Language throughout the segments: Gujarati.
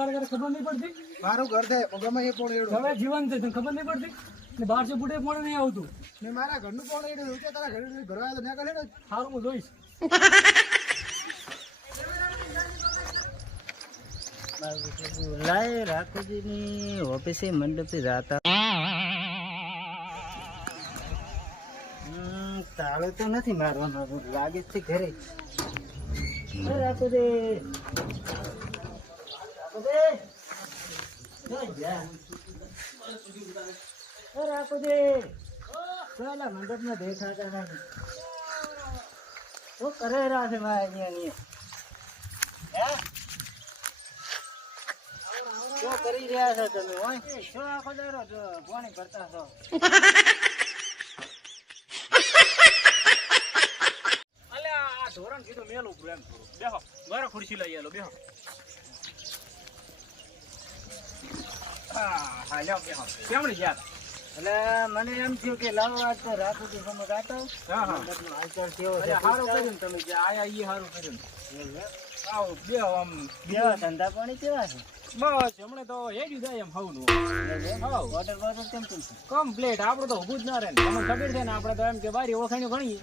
કરે ખબર નહીં પડતી? મારું ઘર થાય પણ ગમે એ પણ એડું હવે જીવન છે તને ખબર નહીં પડતી? ને બારસો ફૂટે પણ નહીં આવતું. ને મારા ઘરનું પણ એડું છે તારા ઘરે તો ના કરે ને. સારું હું જોઈશ. લાય રાખુજીની ઓફિસે મંડપે જાતા હમ, તાળો તો નથી મારવાનો લાગે છે ઘરે. રાખુજી પેલા મંડપમાં દેખાતા નથી શું કરે રહ્યા છે મારા અહીંયા કરી રહ્યા છો તમે ઓય શું આખો દાડો જો પાણી ભરતા છો આ ધોરણ કીધું મેલું એમ. બેહો, મારો ખુરશી લઈ આલો બેહો હા હા લ્યો બેહો કેમણે ગયા એટલે મને એમ થયું કે લાવો આજ તો રાત સુધી ગાતો હા હા. હાલચાલ કેવો છે સારું કર્યું તમે જે આયા એ સારું કર્યું. આવો બેહો આમ બે ધંધા પાણી કેવા છે? બસ, હમણે તો હેડ્યું જાય એમ હવનું. હવ. વોટર વોટર કેમ છે કમ્પ્લીટ આપણે તો ઊભું જ ના રહે તમને ખબર છે ને, આપણે તો એમ કે બારી ઓળખાણ્યું ઘણી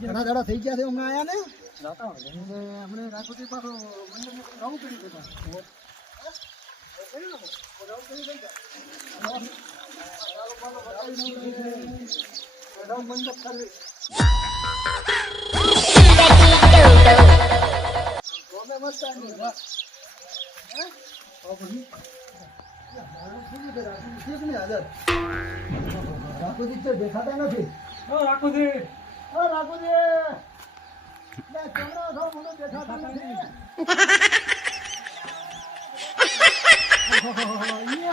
ઘણા દાડા થઈ ગયા છે હમણાં આયા ને. હમણે રાખોટી પાછો નવું કરી દીધું. મંડપ કરવી દેખાતા નથી રાખુજી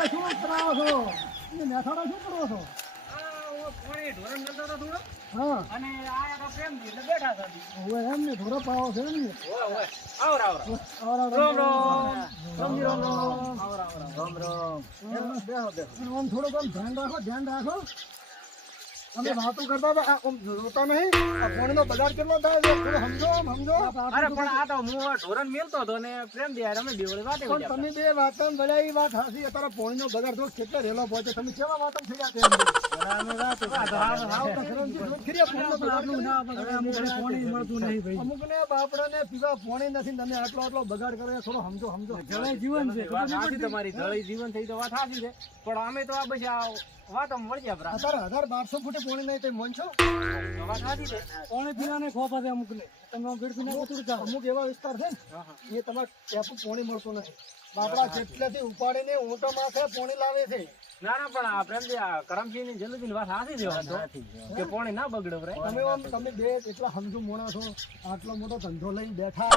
શું કરાવો છો મેથાડા શું કરો છો પાણી ઢોરણ થોડો હા. અને આયા તો પ્રેમથી એટલે બેઠા હતા હવે એમને ધોરો પાવો છે એમ ને ઓય ઓય. આવર આવર. આવરા રામ રામ. રામ રામ રોમ. આવરા, રામ રામ. રોમ બેહો બેહો. અને આમ થોડુંક આમ ધ્યાન રાખો ધ્યાન રાખો. અમે વાતો કરતા હતા આમ જોતા નહીં. આ ફોનનો બજાર કેટલો થાય છે? થોડું સમજો સમજો. અરે પણ આ તો હું આ ઢોરણ મેલતો હતો ને પ્રેમ દે અમે દેવળે વાતે પણ તમે બે વાતમ બધા એ વાત હાસી અત્યારે ફોનનો બજાર તો કેટલો રેલો પહોંચે તમે કેવા વાતમ થઈ છે અમે વાત હાવ હાવ તો હાવ હાવ તો ખરમજી રોજ ખરી આ મળતું નહીં ભાઈ. અમુકને બાપડાને પીવા પોણી નથી તમે આટલો આટલો બગાડ કરે છે. થોડો સમજો સમજો. જીવન છે વાત સાચી તમારી જળે જીવન થઈ તો વાત સાચી છે. પણ અમે તો આ બસ આ વાત ભરા અત્યારે હજાર બારસો ફૂટે પોણી નહીં તમે મન છો? પોણી પીવાને ખોફ હશે અમુક ને તમે અમુક એવા વિસ્તાર છે ને એ તમારે ટેપુ પોણી મળતું નથી. બાપડા જેટલેથી ઉપાડીને ઓટો માથે પોણી લાવે છે. ના ના પણ આ પ્રેમજી કરમસિંહની જલ્દી વાત હાથી છે કે પોણી ના બગડે રે તમે આમ તમે બે એટલા સમજુ મોણા છો આટલો મોટો ધંધો લઈને બેઠા.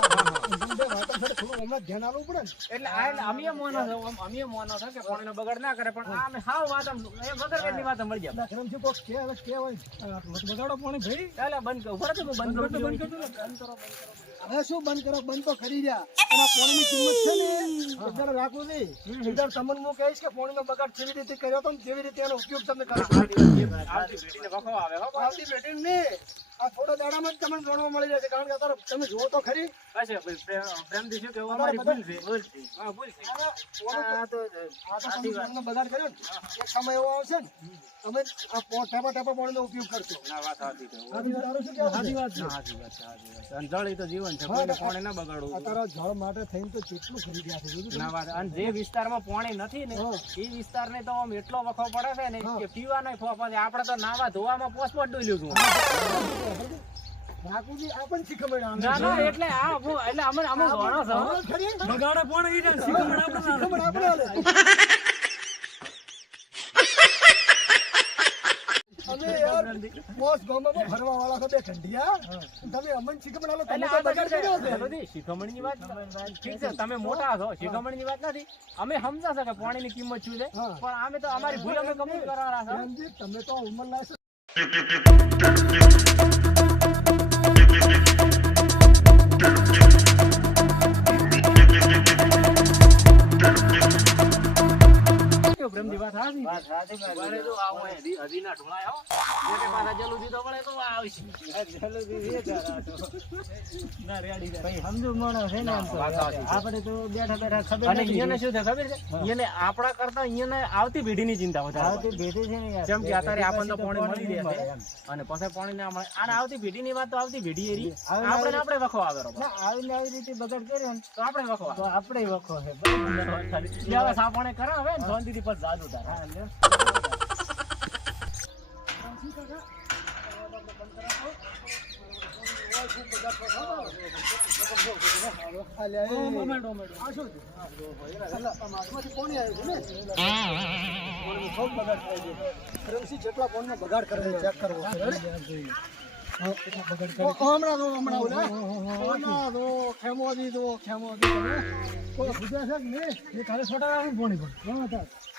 બે વાતો છે થોડું હમણાં ધ્યાન આપવું પડે એટલે આ અમે મોનો છે આમ અમે મોનો છે કે પોણીનો બગડ ના કરે પણ આ હાવ વાત આમ એ વગર કેટલી વાત મળી જાય. કરમજી કોક કે હવે કે હોય. બગાડો પોણી ભાઈ. એટલે બંધ કરો. ફરક હું બંધ કરું. બંધ કરું હવે શું બંધ કરો? બંધ તો કરી રહ્યા. અને પોણીની કિંમત છે ને? અત્યારે રાખવું નહીં અંદર તમને હું કહીશ કે પોણીનો બગાડ કેવી રીતે કર્યો તો કેવી રીતે એનો ઉપયોગ તમે કરો આવતી પેઢી ને. આ થોડા દાડામાં જ તમને જાણવા મળી જશે કારણ કે અત્યારે તમે જુઓ તો ખરી. પ્રેમથી શું કેવું અમારી ભૂલ છે. ભૂલ છે. હા ભૂલ છે. આ તો આ તો તમે બગાડ કર્યો ને. એક સમય એવો આવશે ને તમે આ ટેપા ટેપા પાણીનો ઉપયોગ કરશો. ના વાત સાચી છે. સાચી વાત છે? સાચી વાત છે સાચી વાત છે. અને જળ તો જીવન કોઈને પાણી ના બગાડવું. અત્યારે જળ માટે થઈને તો કેટલું ખરી ગયા છે ના? વાત. અને જે વિસ્તારમાં પાણી નથી ને એ વિસ્તારને તો આમ એટલો વખો પડે છે ને કે નહીં આપણે તો નાવા ધોવામાં પોસ્પોટ ડોલ્યું છું. ઠાકુરજી આ પણ શીખવાડે આને. ના ના એટલે આ એટલે અમે અમે ભણો છો હા, ખરી? બગાડે પણ ઈ શીખમણ આપણે શીખવાડે આપણે હાલે. અમે યાર બોસ ગામમાં ફરવા વાળા છો બે ઠંડિયા તમે અમન શીખવાડે હાલો, તમે તો બગાડ કર્યો છે શિખામણની વાત ઠીક છે તમે મોટા છો શિખામણની વાત નથી અમે સમજા છે કે પાણીની કિંમત શું છે પણ અમે તો અમારી ભૂલ અમે કબૂલ કરવાના છે તમે તો ઉમર લાયક વાત મારી. તો આવો ઢોળાય હો. પાછા જલુદી તો વળે તો આવશે. ના, રેડી ભાઈ સમજુ છે ને. આપણે તો બેઠા બેઠા ખબર અને નથી. શું છે ખબર છે? ઈયોને આપણા કરતા ઈયોને આવતી પેઢીની ચિંતા વધારે આવતી ભેટી છે ને જેમ કે અત્યારે આપણને તો પાણી મળી રહે છે અને પછી પાણી ના મળે. અને આવતી પેઢીની વાત તો આવતી પેઢી એરી. આપણે આપણે વખો આવે ના, આવીને આવી રીતે બગડ કર્યો ને તો આપણે વખો તો આવે આપણે વખો છે. બરાબર. સાપણે કરે હવે ધોન શાંતિથી પર જાદુ તારે ને? જેટલા કોણનો બગાડ કરે જો, ખેમોદી જો, ખેમોદી તમે. કોઈ છે કે એ તારે છોટા રાખું પોણી ને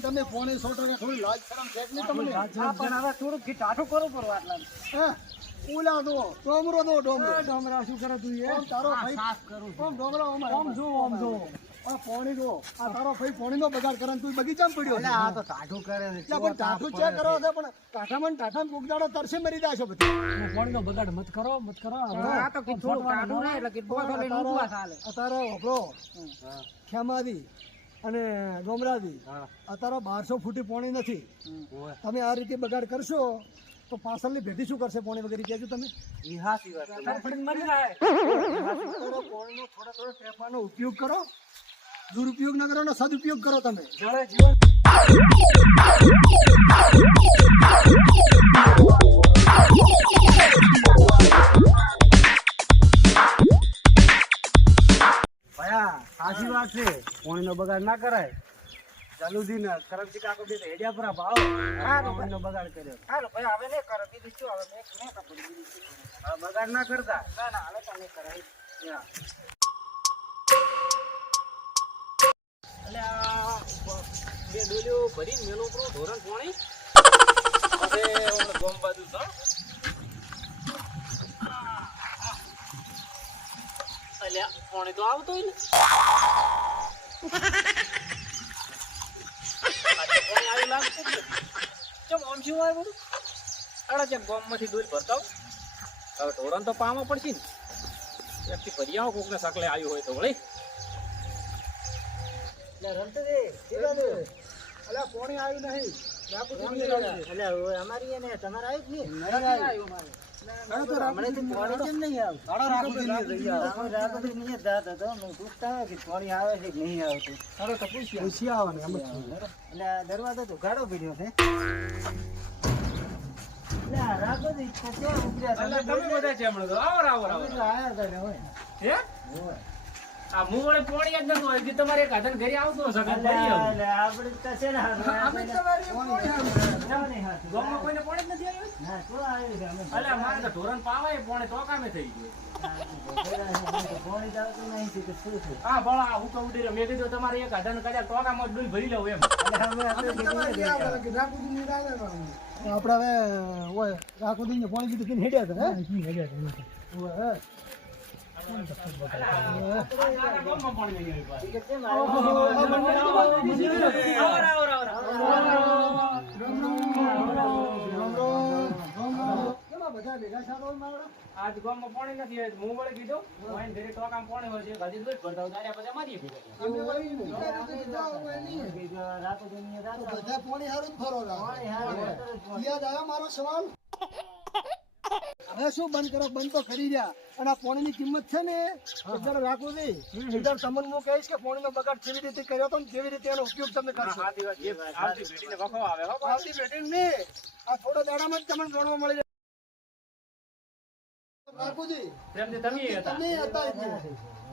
તમે પોણી સો ટકા થોડી લાજ શરમ છે તમને? પણ હવે થોડુંક ઘી ટાઢું કરવું પડે આટલામાં. હે? ઉલા દો, ડોમરો દો, ડોમરો. આમ તારો ભાઈ- ઓમ ડોમરો આમ- આમ જો, ઓમ જો. આ પોણી આ તારો ભાઈ પોણીનો બગાડ કરે તું બગીચામાં પડ્યો. એટલે આ તો ટાઢું કરે છે. એટલે પણ ટાઢું ચેક કરો છો, પણ ટાઢામાં ટાઢામાં કોક તરસે મરી જાય છે બધી. આ તો કીધું ટાઢું નહીં, એટલે કીધું બોલો લઈને ઊભા ચાલે. અત્યારે હોભળો. ખેમાદી અને ડોમરાદી અત્યારે બારસો ફૂટી પોણી નથી. તમે આ રીતે બગાડ કરશો તો પાછળની ભેટી શું કરશે પોણી વગેરે કહેજો તમે. વાત થોડો થોડો ઉપયોગ કરો. દુરુપયોગ ના કરો ને સદુપયોગ કરો તમે. સાચી વાત છે. પાણીનો બગાડ ના કરાય. જલુદી ને કરમસી કાકો બે હેડિયા પર ભાવ. પાણીનો બગાડ કર્યો. હાલો ભાઈ હવે નહીં કરો બીજું શું હવે મેં બગાડ ના કરતા. ના ના હવે તો કરાય. એટલે આ બે ડોલીઓ ભરીને મેલો ઉપરો ધોરણ પાણી. હવે ગોમ બાજુ તો અલ્યા પાણી તો આવતો ને. પાણી આવી લાગતું. ચમ આમ શું બધું? અડા ચમ ગોમમાંથી દૂર ભરતા હવે ધોરણ તો પામાં પડશે ને. એકથી ભરી આવો કોકને સકલે આવ્યું હોય તો વળી. અલ્યા પોણી આવ્યું નહીં અમારી તમારે આવી જ નહીં? હમણાંથી પાણી કેમ નહીં આવતું? અમે રાખોથી નહીં જ જાતા હતા. અમે પૂછતા હોય કે પાણી આવે છે કે નહીં આવતું. પૂછી આવવાની એમ જ થયું. એટલે દરવાજો તો ગાળો પીડ્યો છે તમે? બધા છે હમણાં આવો આવો આવો તો હતા હોય. હે વડે પોણી જ નતું હોય. તમારે એક હાથન ઘરે આવતું હશે આવું. આપણે તો છે ને હાથમાં જાવ ગામમાં કોઈને પોણી જ નથી આવ્યું ના, તો આવ્યું છે. અમે અલ્યા મારે તો ધોરણ પાવાય પોણી તો કામે થઈ ગયું અમે જ આવતું નહીં છે શું છે? હા ભલા હું કહું ઉડી મેં કીધું તમારે એક હાથન કદાચ ટોકામાં ડૂલ ભરી લઉં એમ આપણે હવે ઓય રાખું પોણી કીધું કે હેડ્યા હતા હે ઓય, હે. આ ગામમાં? આજ પોણી નથી હું વળે કીધું ને ઘરે ટોકામાં પાણી હોય છે ગાડી દૂર ભરતા હોય તારે પછી રાખો. બધા પાણી હારું જ ફરો. યાદ આવ્યો મારો સવાલ હવે શું બંધ કરો? બંધ તો કરી રહ્યા. અને આ પોણીની કિંમત છે ને એકદમ રાખવું નહીં એકદમ તમને હું કહીશ કે પોણીનો બગાડ કેવી રીતે કર્યો તો ને કેવી રીતે એનો ઉપયોગ તમે કરશો? આ દિવસ જે આવતી પેઢીને વખો આવે આવતી પેઢી નહીં. આ થોડા દાડામાં જ તમને જાણવા મળી જાય રાખુજી પ્રેમજી તમે હતા. તમે હતા એટલે.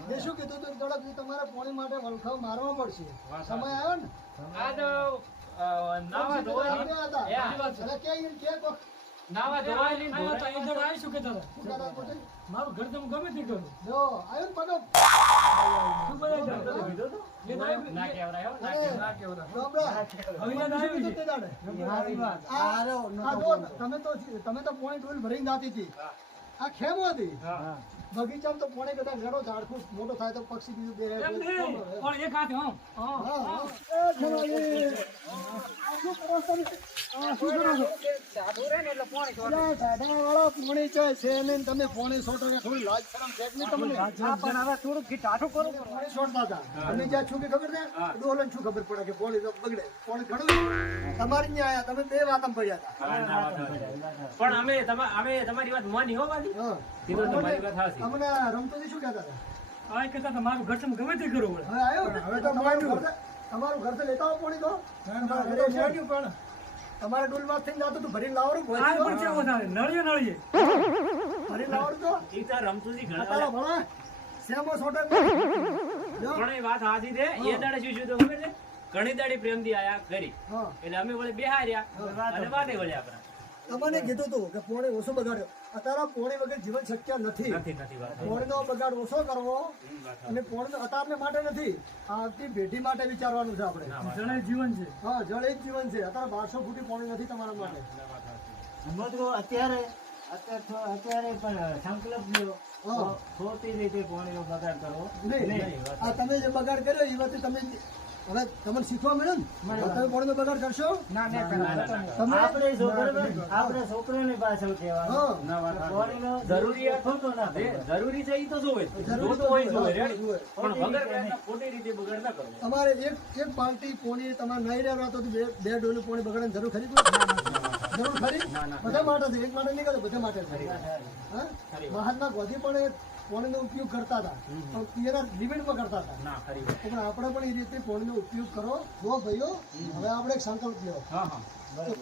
મેં શું કીધું હતું કે થોડાક દી તમારે પોણી માટે વલખાવ મારવા પડશે. સમય આવ્યો ને? નાવા શું કહેતા મારું ઘર તમે ગમે તે કરો. જો આવ્યો ને શું બધા ના. હવે તે દાડે. એ વાત. તમે તો તમે તો પોઈન્ટ ઓઇલ ભરીને જાતી હતી. આ ખેમોથી બગીચામાં તો પોણે કદાચ ઘણો ઝાડખું મોટો થાય તો પક્ષી બીજું બે પણ એક હાથે આમ. હા. હા, હા. એ ખેમાજી. આ શું કરો છો તમે? શું કરો છો? પોણી કે થોડી લાજ શરમ છે કે તમને? પણ હવે થોડુંક ઘી ટાઢું પોણી છોડતા હતા. તમે જ્યાં છું કે ખબર છે? ડોલન શું ખબર પડે કે પોણી બગડે. પોણી ઘણું તમારી ત્યાં આયા, તમે બે વાતમ પડ્યા હતા. પણ અમે અમે તમારી વાત માની હો બાજી તમારી વાત સાચી. અમને રમતુજી શું કહેતા હતા? આ કહેતા હતા ઘર તમે ગમે તે કરો હવે આવ્યો? હવે તો તમારું ઘર તમારું ઘર તો લેતા આવો પોણી તો. તમારા? તમારે ડોલમાં થઈને જાતું તું ભરીને લાવરો આ પણ નળીએ નળીએ ભરીને લાવવાનું તો. ઈ તો રમતુજી ઘણા તારા ભણા? પણ એ વાત છે એ દાડે શું હતું ખબર છે? ઘણી દાડી પ્રેમથી આયા ઘરી એટલે અમે વળી બેહાર્યા અને વાતે વળી આપણા. તમને કીધું તું કે પોણી ઓછો બગાડ્યો. અત્યારે પોણી વગર જીવન શક્ય નથી. નથી નથી પોણીનો બગાડ ઓછો કરવો અને પોણી અત્યારને માટે નથી આવતી પેઢી માટે વિચારવાનું છે આપણે. જળ જીવન છે. હા જળ જ જીવન છે. અત્યારે બારસો ફૂટી પોણી નથી તમારા માટે. અત્યારે અત્યારે અત્યારે પણ સંકલ્પ લ્યો ખોટી રીતે પાણીનો બગાડ કરવો. નહીં આ તમે જે બગાડ કર્યો એ વખતે તમે હવે તમને શીખવા મળે ને? તમે તમે નો બગાડ કરશો? ના ના આપણે છોકરો આપણે છોકરાની પાછળ કહેવાનું. જરૂરિયાત ખોટો ના જરૂરી છે ઈ તો જોવે જોતું હોય જોવે. પણ વગર ખોટી રીતે બગાડ ના કરો. તમારે એક એક પાર્ટી પોણી તમારે નહીં રહેવા તો બે બે ડોલું પોણી બગાડવાની જરૂર ખરી? જરૂર ખરી? બધા માટે છે એક માટે નહીં કરે બધા માટે ખરી હા? મહાત્મા ગાંધી પણ ફોનનો ઉપયોગ કરતા હતા. પણ તેના લિમિટમાં કરતા હતા. પણ આપણે પણ એ રીતે ફોનનો ઉપયોગ કરો. જો ભાઈઓ હવે આપણે સંકલ્પ લ્યો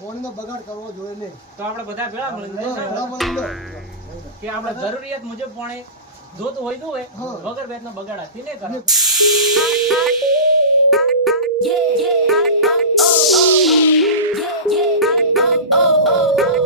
ફોનનો બગાડ કરવો જોઈએ નહીં. તો આપણે બધા ભેળા મળીને કે આપણે જરૂરિયાત મુજબ પણ જોતું હોય તો હોય વગર વેતનો બગાડ હતી ને કરે.